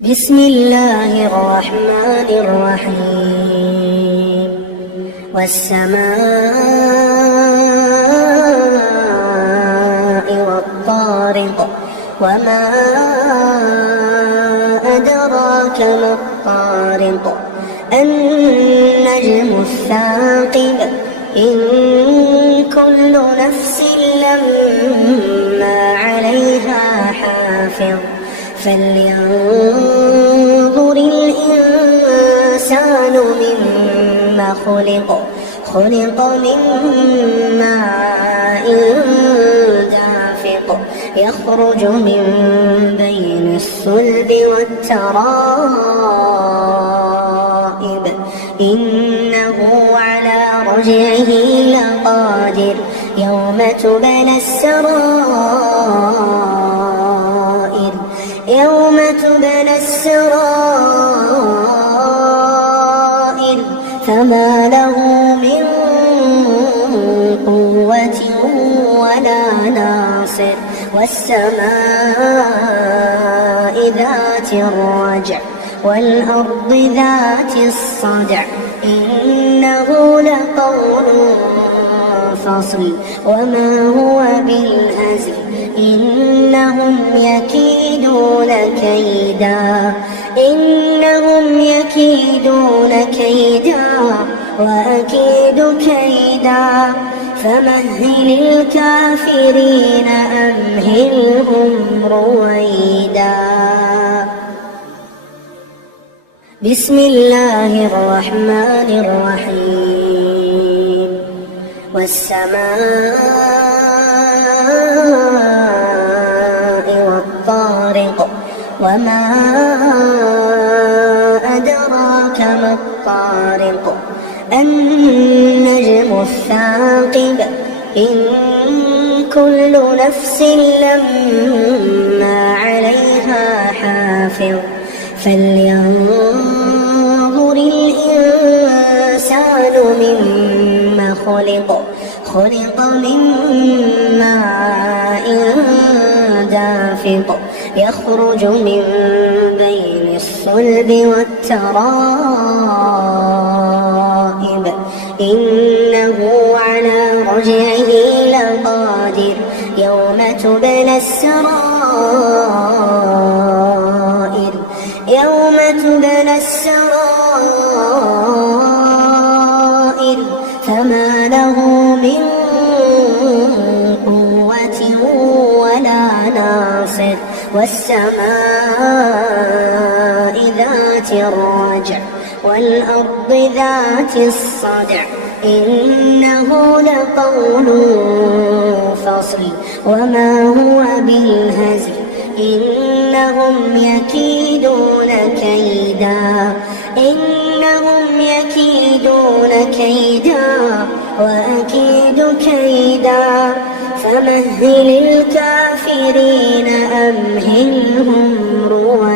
بسم الله الرحمن الرحيم والسماء والطارق وما أدراك ما الطارق النجم الثاقب إن كل نفس لما عليها حافظ فلينظر الإنسان مما خلق من ماء دافق يخرج من بين الصلب والترائب إنه على رجعه لقادر يوم تبلى السرائر فما له من قوة ولا ناصر والسماء ذات الرجع والأرض ذات الصدع إنه لقول فصل وما هو بالهزل إنهم يكيدون كيدا وأكيد كيدا فمهل الكافرين أمهلهم رويدا. بسم الله الرحمن الرحيم والسماء والطارق وما أدراك ما الطارق النجم الثاقب إن كل نفس لما عليها حافظ فلينظر الإنسان مما خلق من ماء دافق يخرج من بين الصلب والترائب إنه على رجعه لقادر يوم تبلى السرائر فما له من قوة ولا ناصر والسماء ذات الرجع والأرض ذات الصدع إنه لقول فصل وما هو بالهزل إنهم يكيدون كيدا وأكيد كيدا فمهل الكافرين أمهلهم رويدا.